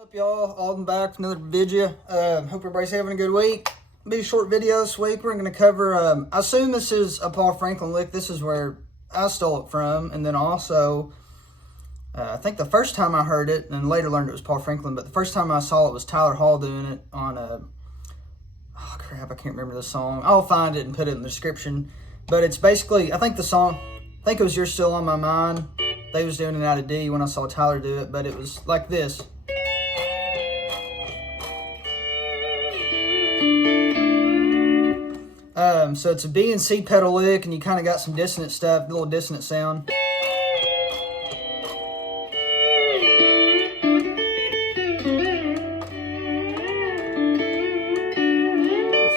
What's up, y'all? Alden back with another video. Hope everybody's having a good week. It'll be a short video this week. We're going to cover, I assume this is a Paul Franklin lick. This is where I stole it from. And then also, I think the first time I heard it, and later learned it was Paul Franklin, but the first time I saw it was Tyler Hall doing it on oh crap, I can't remember the song. I'll find it and put it in the description. But it's basically, I think the song, I think it was You're Still on My Mind. They was doing it out of D when I saw Tyler do it, but it was like this. So it's a B and C pedal lick, and you kind of got some dissonant stuff, a little dissonant sound.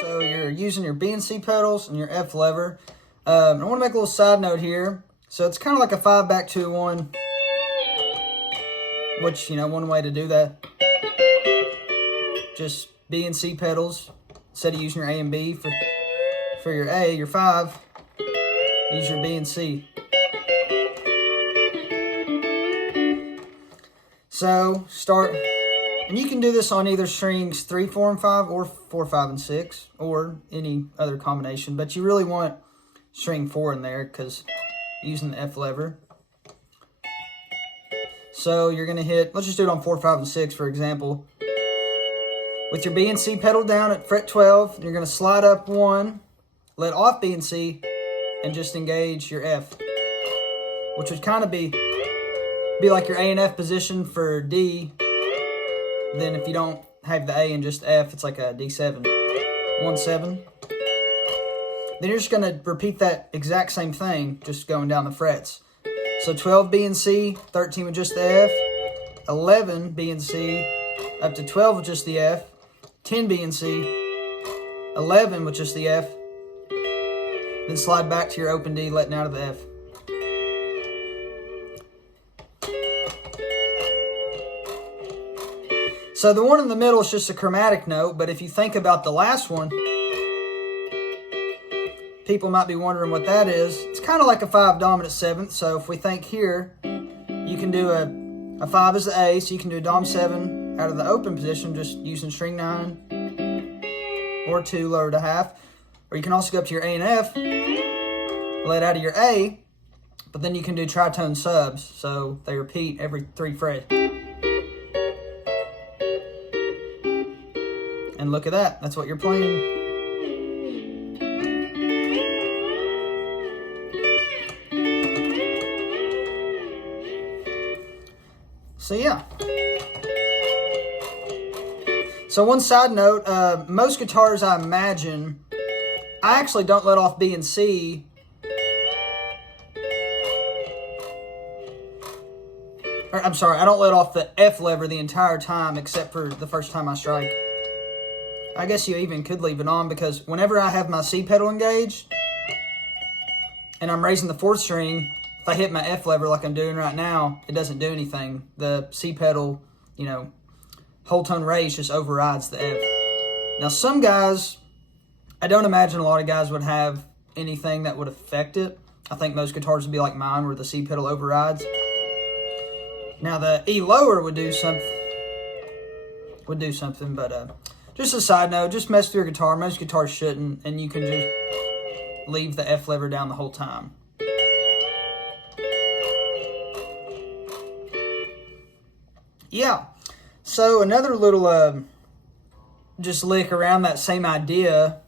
So you're using your B and C pedals and your F lever. I want to make a little side note here. So it's kind of like a 5-back-2-1, which, you know, one way to do that. Just B and C pedals instead of using your A and B for your A, your 5, use your B and C. So start, and you can do this on either strings 3, 4, and 5, or 4, 5, and 6, or any other combination. But you really want string 4 in there because using the F lever. So you're gonna hit, let's just do it on 4, 5, and 6 for example. With your B and C pedal down at fret 12, you're gonna slide up 1, let off B and C, and just engage your F, which would kind of be like your A and F position for D. Then if you don't have the A and just F, it's like a D7, 1, 7. Then you're just gonna repeat that exact same thing, just going down the frets. So 12 B and C, 13 with just the F, 11 B and C, up to 12 with just the F, 10 B and C, 11 with just the F, then slide back to your open D, letting out of the F. So the one in the middle is just a chromatic note, but if you think about the last one, people might be wondering what that is. It's kind of like a 5 dominant 7th. So if we think here, you can do a 5 as the A, so you can do a Dom 7 out of the open position just using string 9 or 2 lower to half. Or you can also go up to your A and F, let out of your A, but then you can do tritone subs, so they repeat every 3 frets. And look at that, that's what you're playing. So yeah. So one side note, most guitars I imagine, I actually don't let off B and C. Or, I'm sorry, I don't let off the F lever the entire time except for the first time I strike. I guess you even could leave it on because whenever I have my C pedal engaged and I'm raising the 4th string, if I hit my F lever like I'm doing right now, it doesn't do anything. The C pedal, you know, whole tone raise just overrides the F. Now some guys, I don't imagine a lot of guys would have anything that would affect it. I think most guitars would be like mine where the C pedal overrides. Now the E lower would do something, but just a side note, just mess with your guitar. Most guitars shouldn't, and you can just leave the F lever down the whole time. Yeah, so another little just lick around that same idea.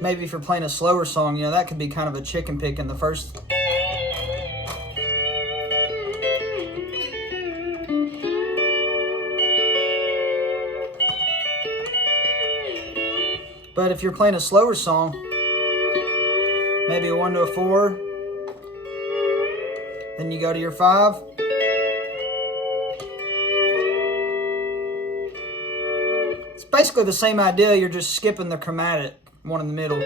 Maybe if you're playing a slower song, you know, that could be kind of a chicken pick in the first. But if you're playing a slower song, maybe a 1 to a 4, then you go to your 5. It's basically the same idea, you're just skipping the chromatic one in the middle.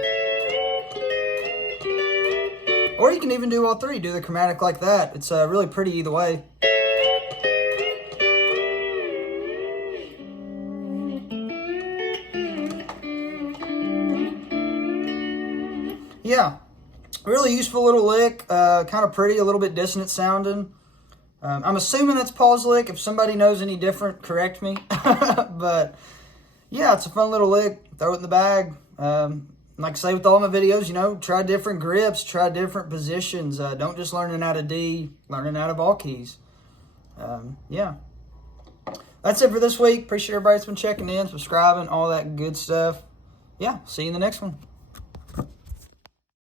Or you can even do all 3, do the chromatic like that. It's really pretty either way. Yeah. Really useful little lick, kind of pretty, a little bit dissonant sounding. I'm assuming that's Paul's lick. If somebody knows any different, correct me. But yeah, it's a fun little lick. Throw it in the bag. Like I say with all my videos, you know, try different grips, try different positions. Don't just learn it out of D, learn it out of all keys. Yeah. That's it for this week. Appreciate everybody that's been checking in, subscribing, all that good stuff. Yeah, see you in the next one.